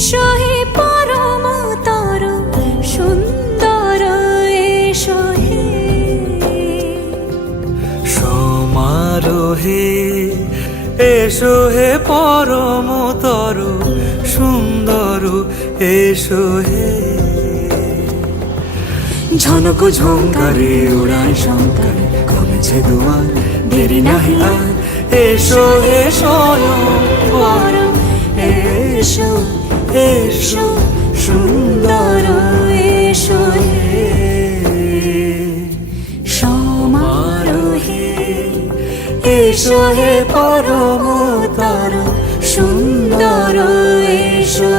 এসো হে পরমতর সুন্দর এসো হে সমারোহে এসো হে পরমতর সুন্দর এসো হে ঝনক ঝঙ্কারে উড়ায় শঙ্কারে কমেছে দুয়ার দেরি নাহি আর এসো হে স্বয়ং পরম এসো এসো সুন্দর এসো হে সমারোহে এসো হে পরমতর সুন্দর এসো